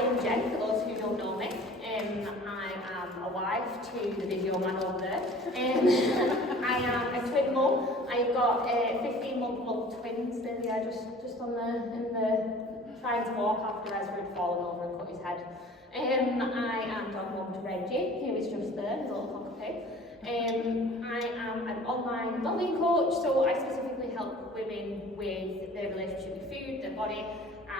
I am Jen, for those who don't know me. I am a wife to the video man over there. I am a twin mum. I've got 15-month-old twins there, yeah, just on trying to walk after Ezra had fallen over and cut his head. I am dog mum to Reggie, who is just there, his little cockapoo. I am an online wellbeing coach, so I specifically help women with their relationship with food, their body,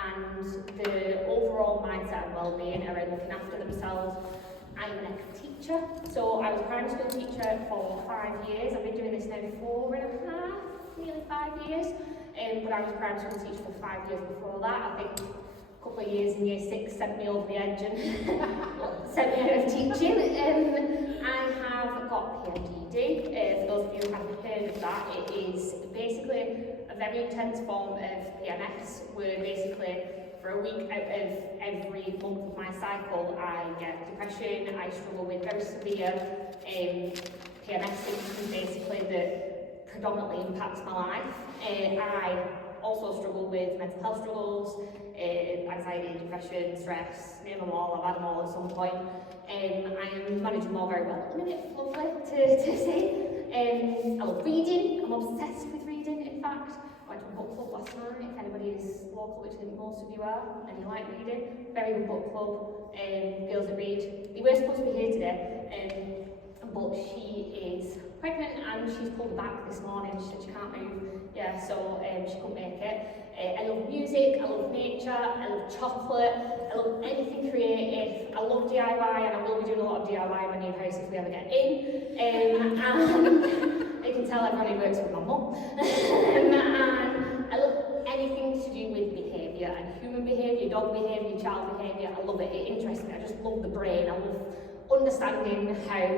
and the overall mindset of well-being around looking after themselves. I'm an ex-teacher, so I was a primary school teacher for 5 years. I've been doing this now 4.5, nearly 5 years. But I was a primary school teacher for 5 years before that. I think a couple of years in year 6 sent me over the edge and sent me out of teaching. I have got PMDD. For those of you who haven't heard of that, it is basically a very intense form of PMS, where basically for a week out of every month of my cycle I get depression. I struggle with very severe PMS symptoms basically that predominantly impacts my life. I also struggle with mental health struggles, anxiety, depression, stress, name them all. I've had them all at some point. I am managing them all very well at the minute, lovely to see. I love reading. I'm obsessed with reading, in fact. I went to a book club last night. If anybody is local, which I think most of you are, and you like reading, very good book club. Girls that read. They were supposed to be here today, but she is pregnant and she's pulled back this morning. She said she can't move. Yeah, so she couldn't make it. I love music, I love nature, I love chocolate, I love anything creative. I love DIY, and I will be doing a lot of DIY in my new house if we ever get in. And you can tell everyone who works with my mum. And I love anything to do with behaviour, and human behaviour, dog behaviour, child behaviour. I love it, it interests me. I just love the brain. I love understanding how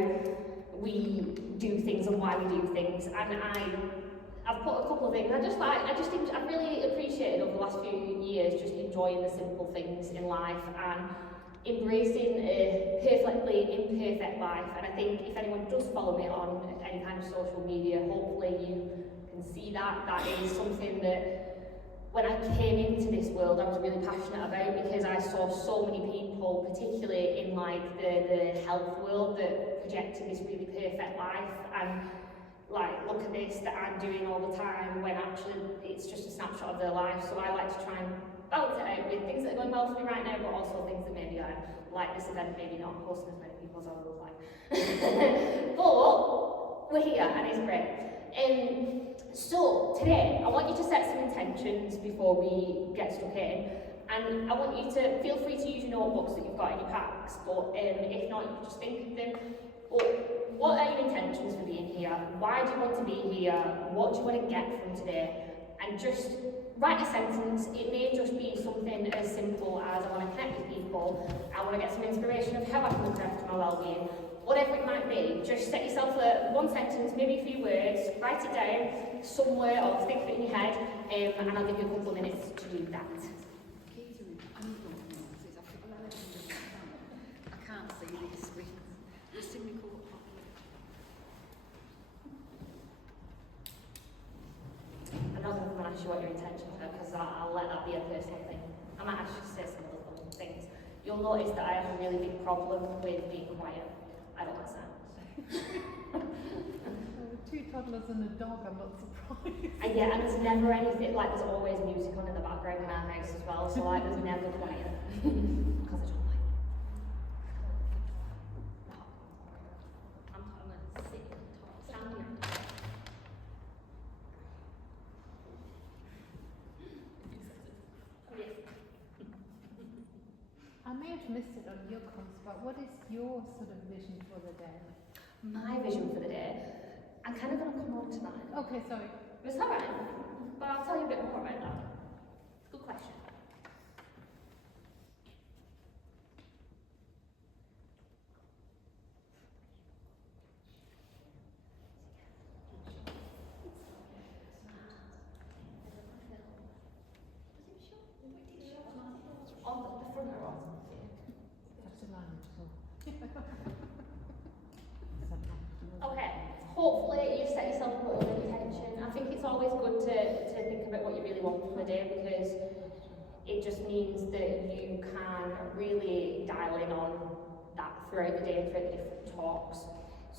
we do things and why we do things. And I've put a couple of things. I've really appreciated over the last few years just enjoying the simple things in life and embracing a perfectly imperfect life. And I think if anyone does follow me on any kind of social media, hopefully you can see that. That is something that when I came into this world I was really passionate about, because I saw so many people, particularly in like the health world, that projected this really perfect life and like, look at this that I'm doing all the time, when actually it's just a snapshot of their life. So I like to try and balance it out with things that are going well for me right now, but also things that maybe I like this event, maybe not hosting as many people as I would like. But we're here and it's great. So today I want you to set some intentions before we get stuck in, and I want you to feel free to use your notebooks that you've got in your packs, but if not, you can just think of them. But what are your intentions for being here? Why do you want to be here? What do you want to get from today? And just write a sentence. It may just be something as simple as I want to connect with people, I want to get some inspiration of how I can look after my well-being. Whatever it might be, just set yourself one sentence, maybe a few words, write it down somewhere or think of it in your head, and I'll give you a couple of minutes to do that. I can't see this screen. Just in me call. I'm not going to ask you what your intentions are, because I'll let that be a personal thing. I might actually say some other things. You'll notice that I have a really big problem with being quiet. I don't like sound. Two toddlers and a dog, I'm not surprised. And yeah, and there's never anything, like there's always music on in the background in our house as well, so like there's never quiet. Because I don't like it. I'm going to sit on top, stand here. I may have missed it on your comms, but what is your sort of vision for the day? My vision for the day, I'm kind of going to come on to mine. Okay, sorry. It's alright, but I'll tell you a bit more about that. Good question. On the front row. That's a line. Okay, hopefully you've set yourself a little intention. I think it's always good to think about what you really want from the day, because it just means that you can really dial in on that throughout the day, throughout the different talks.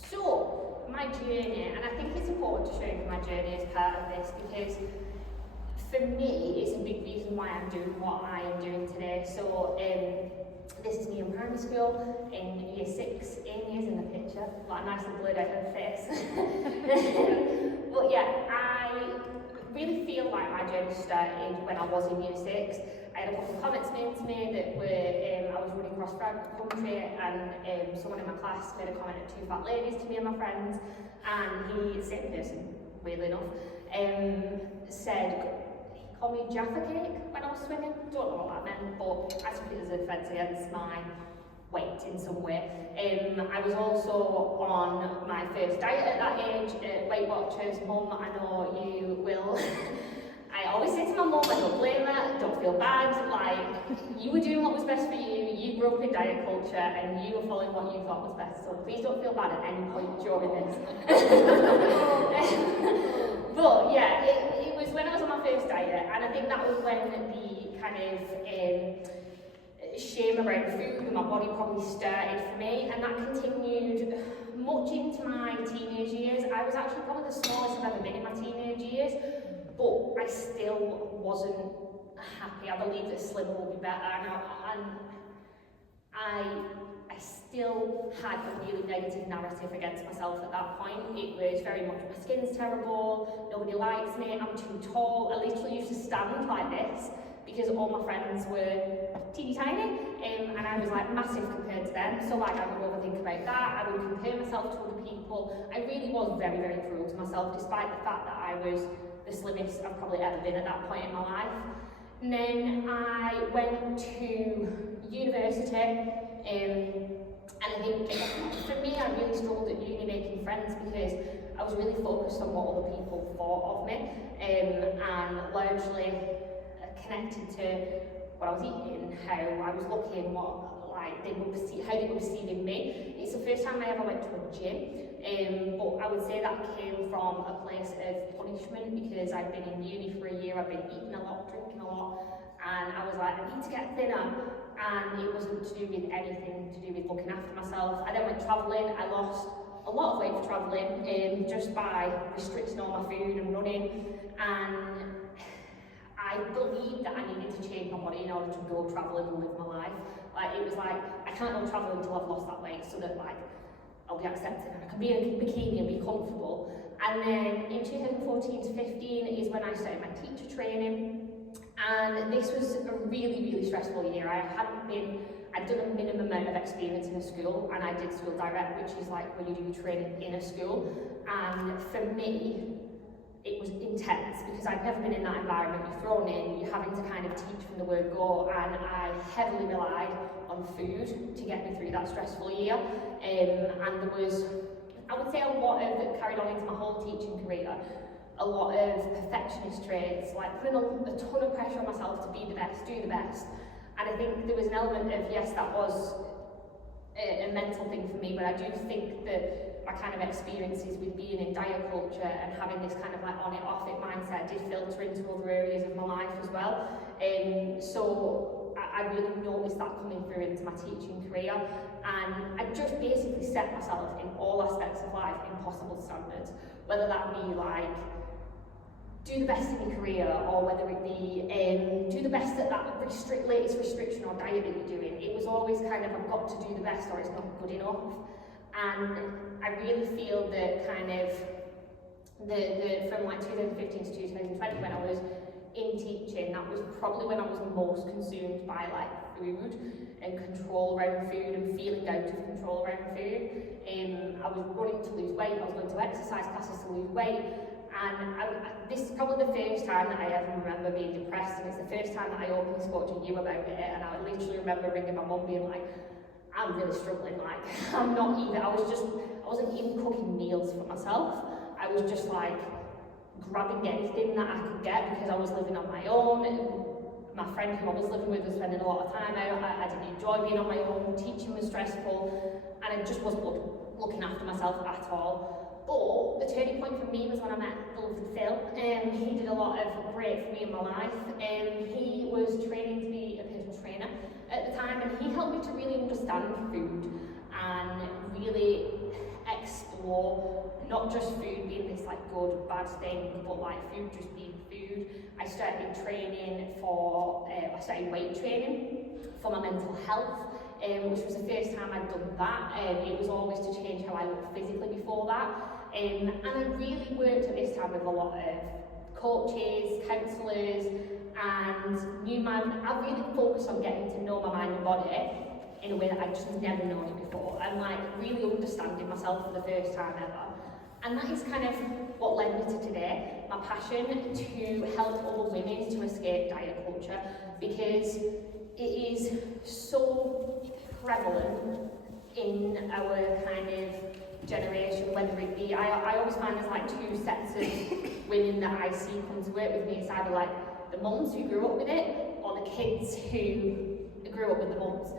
So, my journey, and I think it's important to show you my journey as part of this, because for me, it's a big reason why I'm doing what I am doing today. So, this is me in primary school, in year 6. Amy's in the picture, like a nice little blurred out her face. But yeah, I really feel like my journey started when I was in year 6. I had a couple of comments made to me that were, I was running cross country, and someone in my class made a comment at 2 fat ladies to me and my friends, and he, the same person, weirdly enough, said, he called me Jaffa cake when I was swimming. Don't know what that meant, but I took it as an offence against my weight in some way. I was also on my first diet at that age. Weight Watchers, Mum, I know you will. I always say to my mum, I don't blame her, don't feel bad, like, you were doing what was best for you grew up in diet culture, and you were following what you thought was best, so please don't feel bad at any point during this. But yeah, it was when I was on my first diet, and I think that was when the kind of shame around food and my body probably started for me, and that continued much into my teenage years. I was actually probably the smallest I've ever been in my teenage years, but I still wasn't happy. I believed that slimmer would be better, and I still had a really negative narrative against myself at that point. It was very much, my skin's terrible, nobody likes me, I'm too tall. I literally used to stand like this because all my friends were teeny tiny, and I was like massive compared to them, so like I would overthink about that, I would compare myself to other people. I really was very, very cruel to myself, despite the fact that I was the slimmest I've probably ever been at that point in my life. And then I went to university, and I think for me I really struggled at uni making friends because I was really focused on what other people thought of me, and largely connected to what I was eating, how I was looking, what like they would perceive, how they were perceiving me. It's the first time I ever went to a gym, but I would say that came from a place of punishment because I'd been in uni for a year, I'd been eating a lot, drinking a lot, and I was like, I need to get thinner, and it wasn't to do with anything to do with looking after myself. I then went travelling. I lost a lot of weight for travelling, just by restricting all my food and running, and I believed that I needed to change my body in order to go travelling and live my life. Like, it was like, I can't go travelling until I've lost that weight so that like I'll be accepted and I can be in a bikini and be comfortable. And then in 2014 to 15 is when I started my teacher training, and this was a really, really stressful year. I'd done a minimum amount of experience in a school, and I did school direct, which is like where you do training in a school, and for me it was intense because I'd never been in that environment. You're thrown in, you're having to kind of teach from the word go, and I heavily relied on food to get me through that stressful year. And there was, I would say, a lot of that carried on into my whole teaching career, a lot of perfectionist traits, like putting a ton of pressure on myself to be the best, do the best. And I think there was an element of, yes, that was a mental thing for me, but I do think that my kind of experiences with being in diet culture and having this kind of like on it, off it mindset did filter into other areas of my life as well. So I really noticed that coming through into my teaching career, and I just basically set myself in all aspects of life impossible standards, whether that be like do the best in your career, or whether it be do the best at that latest restriction or diet that you're doing. It was always kind of, I've got to do the best or it's not good enough. And I really feel that kind of the from like 2015 to 2020 when I was in teaching, that was probably when I was most consumed by like food and control around food and feeling out of control around food. I was running to lose weight, I was going to exercise classes to lose weight, and this is probably the first time that I ever remember being depressed, and it's the first time that I openly spoke to you about it, and I literally remember ringing my mum being like, I'm really struggling, like, I'm not even, I wasn't even cooking meals for myself. I was just like grabbing anything that I could get because I was living on my own, and my friend who I was living with was spending a lot of time out. I didn't enjoy being on my own, teaching was stressful, and I just wasn't looking after myself at all. But the turning point for me was when I met the lovely Phil. He did a lot of great for me in my life. He was training to be a personal trainer at the time, and he helped me to really understand food and really explore not just food being this like good, bad thing, but like food just being food. I started training for, I started weight training for my mental health, which was the first time I'd done that. It was always to change how I looked physically before that. And I really worked at this time with a lot of coaches, counsellors, and I really focused on getting to know my mind and body in a way that I just never known it before, and like really understanding myself for the first time ever. And that is kind of what led me to today, my passion to help other women to escape diet culture, because it is so prevalent in our kind of generation, whether it be, I always find there's like two sets of women that I see come to work with me. It's either like the mums who grew up with it, or the kids who grew up with the mums.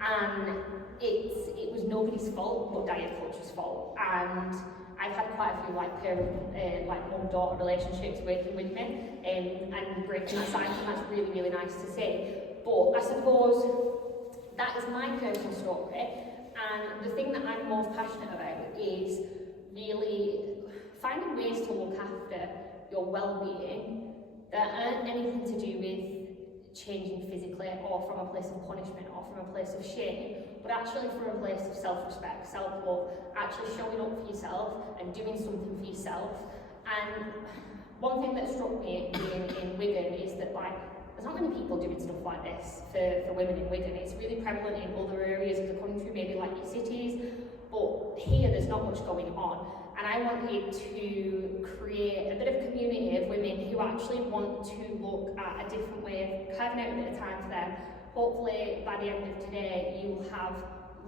And it was nobody's fault but diet culture's fault. And I've had quite a few like parent, like mum-daughter relationships working with me, and breaking that cycle, and that's really, really nice to see. But I suppose that is my personal story, and the thing that I'm most passionate about is really finding ways to look after your well-being that aren't anything to do with changing physically or from a place of punishment or from a place of shame, but actually from a place of self-respect, self-love, actually showing up for yourself and doing something for yourself. And one thing that struck me in Wigan is that like there's not many people doing stuff like this for women in Wigan. It's really prevalent in other areas of the country, maybe like your cities, but here there's not much going on. And I wanted to create a bit of a community of women who actually want to look at a different way of carving out a bit of time for them. Hopefully by the end of today you'll have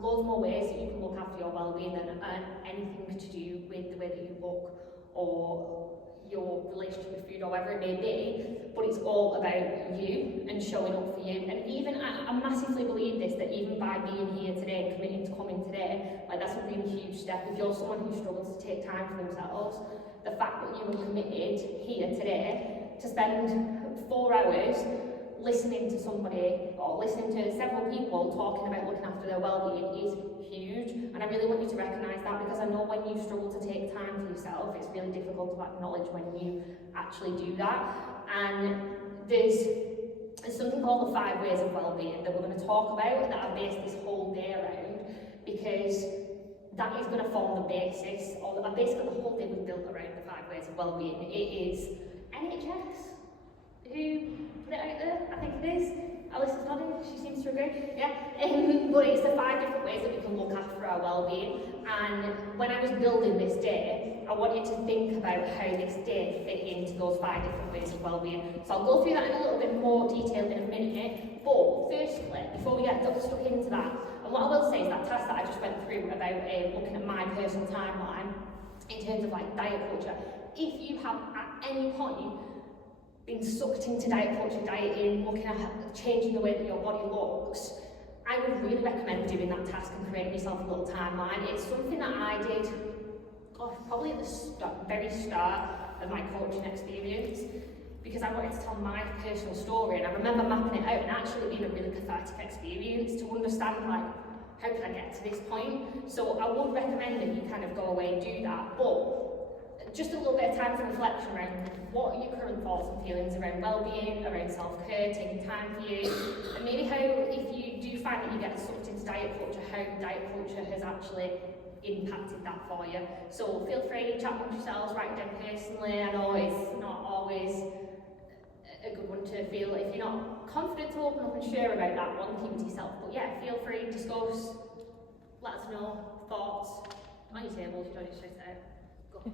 loads more ways that you can look after your well-being that aren't anything to do with the way that you look or your relationship with food or whatever it may be, but it's all about you and showing up for you. And even I massively believe this, that even by being here today and committing to coming today, like that's a really huge step. If you're someone who struggles to take time for themselves, the fact that you were committed here today to spend 4 hours listening to somebody or listening to several people talking about looking after their well-being is huge. And I really want you to recognise that, because I know when you struggle to take time for yourself, it's really difficult to acknowledge when you actually do that. And there's something called the 5 ways of well-being that we're going to talk about, that I based this whole day around, because that is going to form the basis, or basically the whole day was built around the 5 ways of well-being. It is NHS who put it out there, I think it is. Alice is nodding, she seems to agree, yeah. But it's the 5 different ways that we can look after our well-being. And when I was building this day, I wanted to think about how this day fit into those 5 different ways of well-being. So I'll go through that in a little bit more detail in a minute. But firstly, before we get stuck into that, and what I will say is that task that I just went through about looking at my personal timeline in terms of like diet culture, if you have at any point been sucked into diet culture, dieting, looking at changing the way that your body looks, I would really recommend doing that task and creating yourself a little timeline. It's something that I did probably at the very start of my coaching experience, because I wanted to tell my personal story, and I remember mapping it out and actually being a really cathartic experience to understand like how did I get to this point. So I would recommend that you kind of go away and do that, but just a little bit of time for reflection around what are your current thoughts and feelings around well-being, around self-care, taking time for you, and maybe how, if you do find that you get sucked into diet culture, how diet culture has actually impacted that for you. So feel free to chat amongst yourselves, write it down personally. I know it's not always a good one to feel, if you're not confident to open up and share about that one, keep it to yourself. But yeah, feel free, discuss, let us know, thoughts, on your tables, you don't need to shout it out. Go.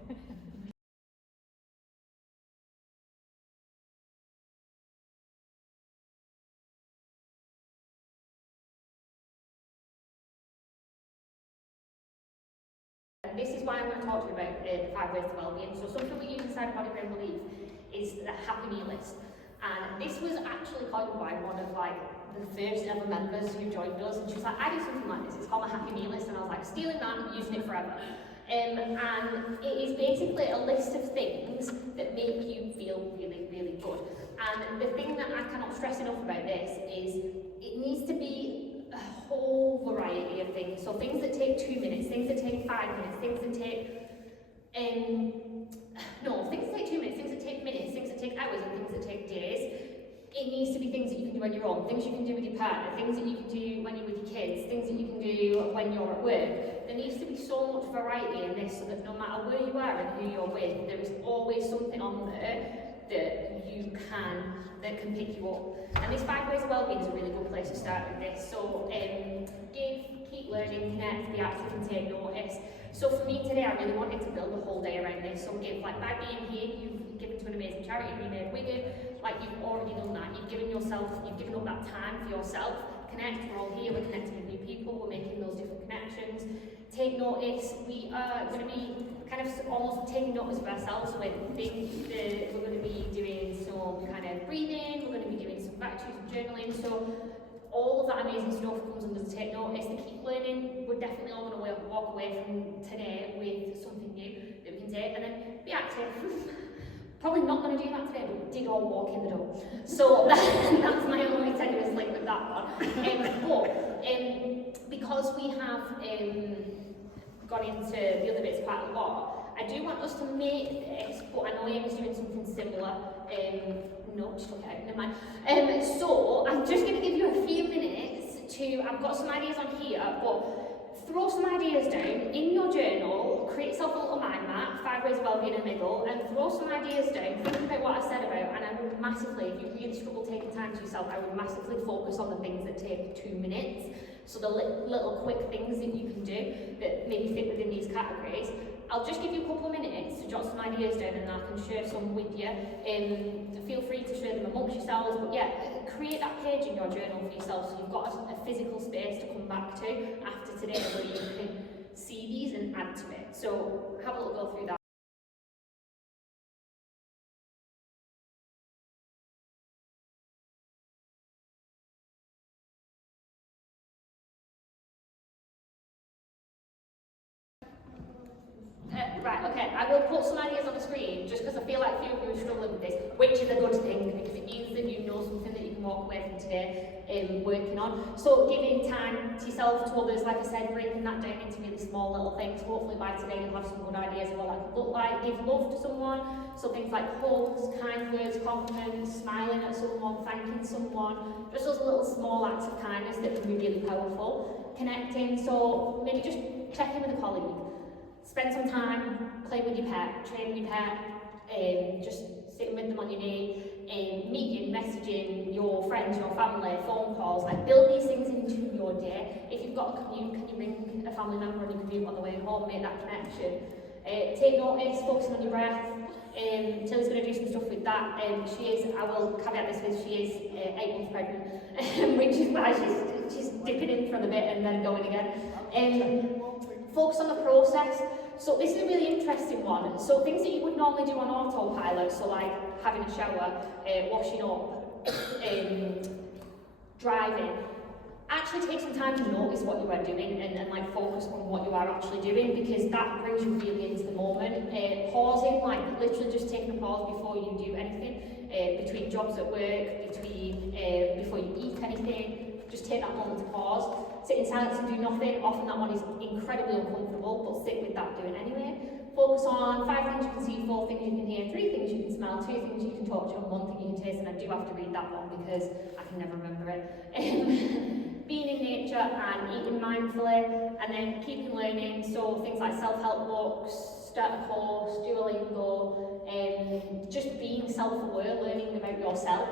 This is why I'm going to talk to you about the 5 ways to well-being. So something we use inside of Body Brain Belief is the happy meal list. And this was actually coined by one of like the first ever members who joined us, and she was like, I do something like this, it's called a happy meal list, and I was like, stealing that and using it forever. and it is basically a list of things that make you feel really, really good. And the thing that I cannot stress enough about this is it needs to be a whole variety of things. So things that take 2 minutes, things that take 5 minutes, things that take things that take 2 minutes, things that take minutes, things that take hours, and things that take days. It needs to be things that you can do on your own, things you can do with your partner, things that you can do when you're with your kids, things that you can do when you're at work. There needs to be so much variety in this so that no matter where you are and who you're with, there is always something on there that can pick you up. And this 5 ways of wellbeing is a really good place to start with this. So keep learning, connect, be active and take notice. So for me today, I really wanted to build a whole day around this. So give, like by being here, you've given to an amazing charity, we made Wigan, like you've already done that. You've given up that time for yourself. Connect, we're all here, we're connecting with new people, we're making those different connections. Take notice, we are going to be kind of almost taking notice of ourselves. So we're going to be doing some kind of breathing, we're going to be doing some gratitude, some journaling. So all of that amazing stuff comes under the take notice. The keep learning, we're definitely all going to walk away from today with something new that we can take. And then be active. Probably not going to do that today, but we did all walk in the door. So that's my only tenuous link with that one. Because we have gone into the other bits quite a lot, I do want us to make this, but I know Amy's doing something similar. No, just look at it, never mind. So I'm just going to give you a few minutes I've got some ideas on here, but throw some ideas down in your journal, create yourself a little mind map, 5 ways of wellbeing in the middle, and throw some ideas down, think about what I said about, and I would massively, if you really struggle taking time to yourself, I would massively focus on the things that take 2 minutes. So the little quick things that you can do that maybe fit within these categories. I'll just give you a couple of minutes to jot some ideas down and I can share some with you. Feel free to share them amongst yourselves, but yeah, create that page in your journal for yourself so you've got a physical space to come back to after today where you can see these and add to it. So have a little go through that. Right, okay, I will put some ideas on the screen just because I feel like a few of you are struggling with this, which is a good thing because it means that you know something that you can walk away from today working on. So giving time to yourself, to others, like I said, breaking that down into really small little things. Hopefully by today you'll have some good ideas of what that could look like. Give love to someone, so things like hugs, kind words, compliments, smiling at someone, thanking someone, just those little small acts of kindness that can be really powerful. Connecting, so maybe just check in with a colleague. Spend some time playing with your pet, training your pet, just sitting with them on your knee, meeting, messaging your friends, your family, phone calls, like build these things into your day. If you've got a commute, can you ring a family member on your commute on the way home, make that connection. Take notice, focusing on your breath. Tilly's going to do some stuff with that. I will caveat this with, she is 8 months pregnant, which is why she's dipping in for a bit and then going again. Focus on the process. So this is a really interesting one. So things that you would normally do on autopilot, so like having a shower, washing up, driving, actually take some time to notice what you are doing and like focus on what you are actually doing, because that brings you really into the moment. Pausing, like literally just taking a pause before you do anything, between jobs at work, before you eat anything, just take that moment to pause. Sit in silence and do nothing. Often that one is incredibly uncomfortable, but sit with that, do it anyway. Focus on 5 things you can see, 4 things you can hear, 3 things you can smell, 2 things you can talk to, and 1 thing you can taste. And I do have to read that one because I can never remember it. Being in nature and eating mindfully, and then keeping learning. So things like self-help books, start a course, Duolingo, just being self-aware, learning about yourself.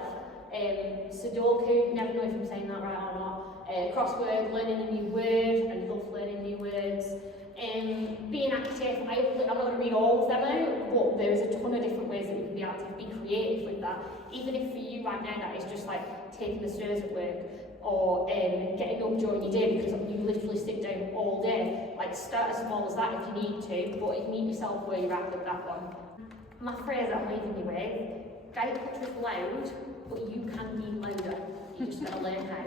Sudoku, never know if I'm saying that right or not. Crossword, learning a new word, I love learning new words. Being active, I'm not going to read all of them out, but there's a ton of different ways that we can be active, be creative with that. Even if for you right now that is just like taking the stairs at work, or getting up during your day because you literally sit down all day. Like start as small as that if you need to, but meet yourself where you're at with that one. My phrase I'm leaving you with, great culture is loud, but you can be louder. You just got to learn how.